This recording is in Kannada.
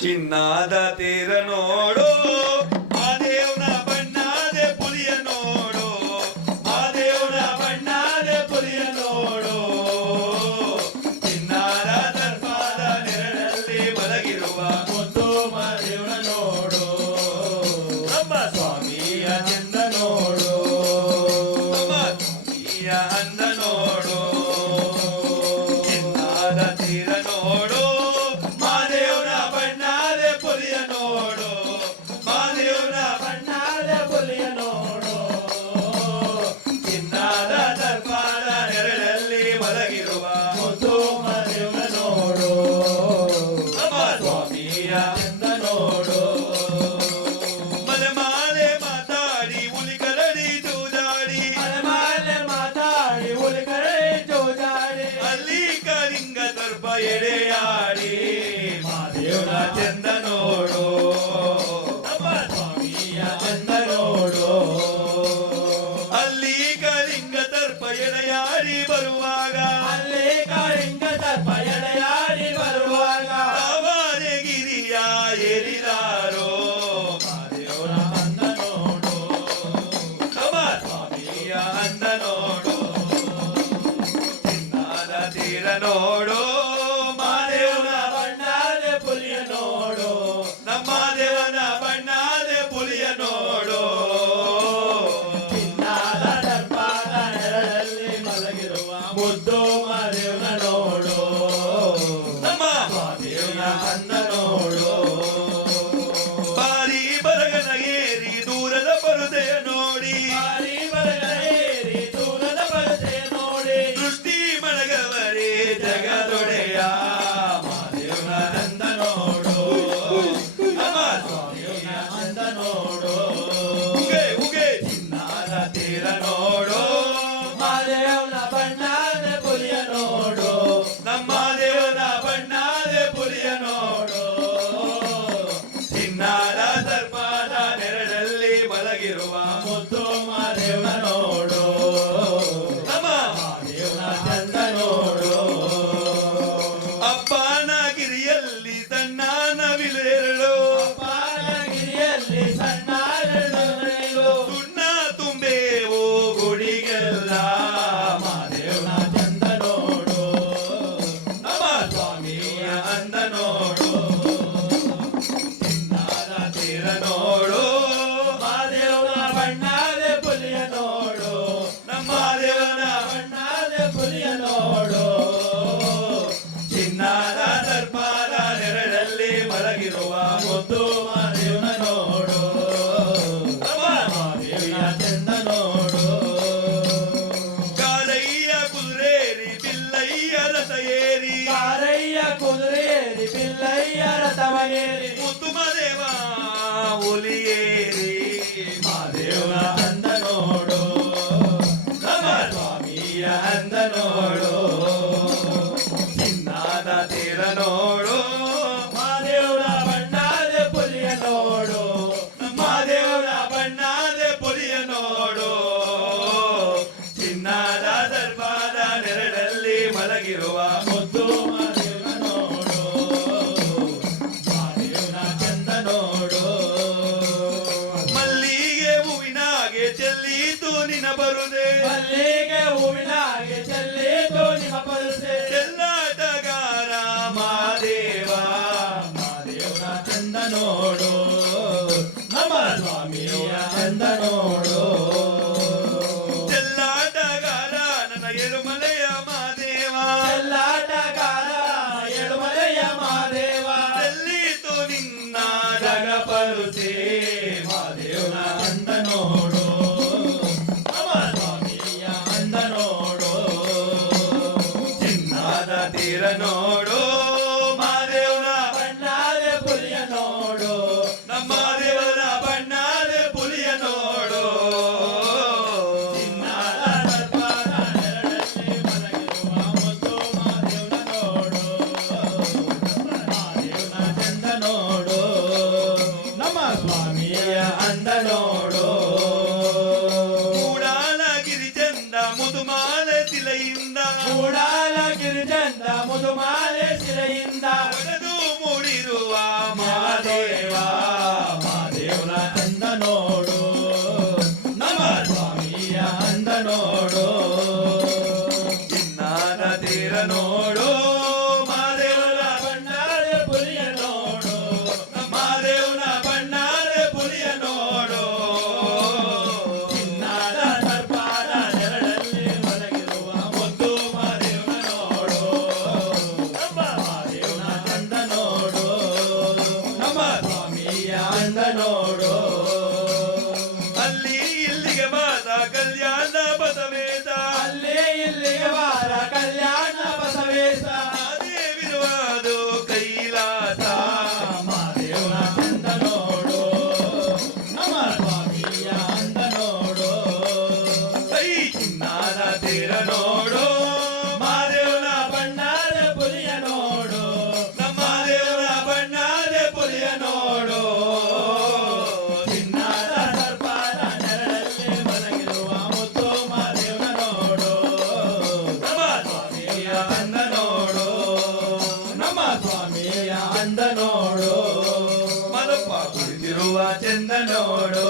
ಚಿನ್ನದ ತೀರ ನೋಡು ಮಾದೇವನ ಬಣ್ಣಾದೆ ಪುಲಿಯ ನೋಡು ಮಾದೇವನ ಬಣ್ಣಾದೆ ಪುಲಿಯ ನೋಡು ಚಿನ್ನದ ದರ್ಪಾದ ನೆರಳಲ್ಲಿ ಮಲಗಿರುವ ಮುದ್ದು ಮಾದೇವನ ನೋಡು ನಮ್ಮ ಸ್ವಾಮಿಯ ಚಂದ ನೋಡು ನಮ್ಮ ಸ್ವಾಮಿಯ ಅಂದ ನೋಡು ಚಿನ್ನದ ತೀರ ನೋಡು ಎಡೆಯಾಡಿ ಮಾದೇವನ ಚಂದ ನೋಡು ನಮ್ಮ ಸ್ವಾಮಿಯ ಚಂದ ನೋಡು ಅಲ್ಲಿ ಕಳಿಂಗ ದರ್ಪ ಎಡೆಯಾಡಿ ಬರುವಾಗ ಅಲ್ಲಿ ಕಳಿಂಗ ದರ್ಪ ಎಡೆಯಾಡಿ ಬರುವಾಗ ಅವರೆಗಿರಿಯ ಏರಿದಾರೋ ಮಾದೇವನ ಅಂದ ನೋಡು ನಮ್ಮ ಸ್ವಾಮಿಯ ಅಂದ ನೋಡು ಚಿನ್ನದ ತೀರ ನೋಡು ಮುದ್ದು ಮಾದೇವನ ನೋಡು ನಮ್ಮ ಮಾದೇವನ ಅಂದ ನೋಡು ಬಾರಿ ಬರಗನ ಏರಿ ದೂರದ ಪರದೆಯ ನೋಡಿ ಬಾರಿ ಬರಗನ ಏರಿ ದೂರದ ಪರದೆಯ ನೋಡಿ ದೃಷ್ಟಿ ಮಡಗವರೇ ಜಗದೊಡೆಯ ಮಾದೇವನ ಅಂದ ನೋಡು ನಮ್ಮ ಸ್ವಾಮಿಯ ಅಂದ ನೋಡು ಉಗೆ ಉಗೆ ಚಿನ್ನದ ತೀರ ನೋಡು ಮಾದೇವನ ಬಣ್ಣಾದ ಪುಲಿಯ ನೋಡು ನಮ್ಮ ದೇವನ ಬಣ್ಣಾದ ಪುಲಿಯ ನೋಡು ಚಿನ್ನದ ದರ್ಪದ ನೆರಳಲ್ಲಿ ಮಲಗಿರುವ ಮುದ್ದು ಮಾದೇವನ ನೋಡು ನಮ್ಮ ಮಾದೇವನ ಚಂದ ನೋಡು ಅಪ್ಪನ ಗಿರಿಯಲ್ಲಿ ಸಣ್ಣ ನವಿಲೇರಳು ಅಪ್ಪನ ಗಿರಿಯಲ್ಲಿ ಸಣ್ಣ ಸುಣ್ಣ ತುಂಬೇವು ಗುಡಿಗೆಲ್ಲ ಅಂದ ನೋಡು ಚಿನ್ನದ ತೀರ ನೋಡು ಮಾದೇವನ ಬಣ್ಣಾದ ಪುಲಿಯ ನೋಡು ನಮ್ಮ ದೇವನ ಬಣ್ಣಾದ ಪುಲಿಯ ನೋಡು ಚಿನ್ನದ ದರ್ಪದ ನೆರಳಲ್ಲಿ ಮಲಗಿರುವ ಮುದ್ದು ಮಾದೇವನ ನೋಡು ನಮ್ಮ ಮಾದೇವಿಯ ಚಂದ ನೋಡು ಕಾರಯ್ಯ ಕುದುರೇರಿ ಬಿಲ್ಲಯ್ಯ ರಥ ಏರಿ ಕಾರಯ್ಯ ಕುದುರೇರಿ ಬಿಲ್ಲಯ್ಯ ರಥವನೇರಿ ಮುದ್ದು ಮಾದೇವ ಹುಲಿಯೇರಿ ಮಾದೇವನ ಅಂದ ನೋಡು ನಮ್ಮ ಸ್ವಾಮಿಯ ಅಂದ ನೋಡು ಚಿನ್ನದ ತೀರ ನೋಡು ಮಾದೇವನ ಬಣ್ಣಾದ ಪುಲಿಯ ನೋಡು ಮಾದೇವನ ಬಣ್ಣಾದ ಪುಲಿಯ ನೋಡು ಚಿನ್ನದ ದರ್ಪದ ನೆರಳಲ್ಲಿ ಮಲಗಿರುವ ಮುದ್ದು ಮಾದೇವನ ನೋಡು ಮಾದೇವನ ಚಂದ ನೋಡು ಮಲ್ಲಿಗೆ ಹೂವಿನಾಗೆ ಚೆಲ್ಲಿತು ನಿನ ಬರುದೆ ಮಲ್ಲಿಗೆ ಹೂವಿನಾಗೆ ಚೆಲ್ಲಿತು ನಿನ ಬರುದೆ ಚೆಲ್ಲಾಟಗಾರ ಮಾದೇವ ಮಾದೇವನ ಚಂದ ನೋಡು ನಮ್ಮ ಸ್ವಾಮಿಯ ಚಂದ ನೋಡು ಚೆಲ್ಲಾಟಗಾರ ನನ್ನ ಎರುಮಲೆಯ ಮಾದೇವ ಚೆಲ್ಲಾಟಗಾರ ಎರುಮಲೆಯ ಮಾದೇವ ಚೆಲ್ಲಿತು ನಿನ್ನ ಜಗಪರುಸೆ ಮಾದೇವನ ಚಂದ ನೋಡು ನಮ್ಮ ಸ್ವಾಮಿಯ ಅಂದ ನೋಡು ಚಿನ್ನದ ತೀರ ನೋಡು ಮಾದೇವನ ಬಣ್ಣಾದ ಪುಲಿಯ ನೋಡು ನಮ್ಮ ದೇವರ ಬಣ್ಣಾದ ಪುಲಿಯ ನೋಡು ಚಿನ್ನದ ದರ್ಪದ ನೆರಳಲ್ಲಿ ಮಲಗಿರುವ ಮುದ್ದು ಮಾದೇವನ ನೋಡು ಮಾದೇವನ ಚಂದ ನೋಡು ನಮ್ಮ ಸ್ವಾಮಿಯ ಅಂದ ನೋಡು ಕೂಡಲಗಿರಿ ಚಂದ ಮುದುಮಾಲೆ ಶಿಲೆಯಿಂದ ಕೂಡಲಗಿರಿ ಚಂದ ಮುದುಮಾಲೆ ಶಿಲೆಯಿಂದ ಮೂಡಿರುವ ಸ್ವಾಮಿಯ ಅಂದ ನೋಡು ಮಲಪ ಕುಳಿತಿರುವ ಚಂದ ನೋಡು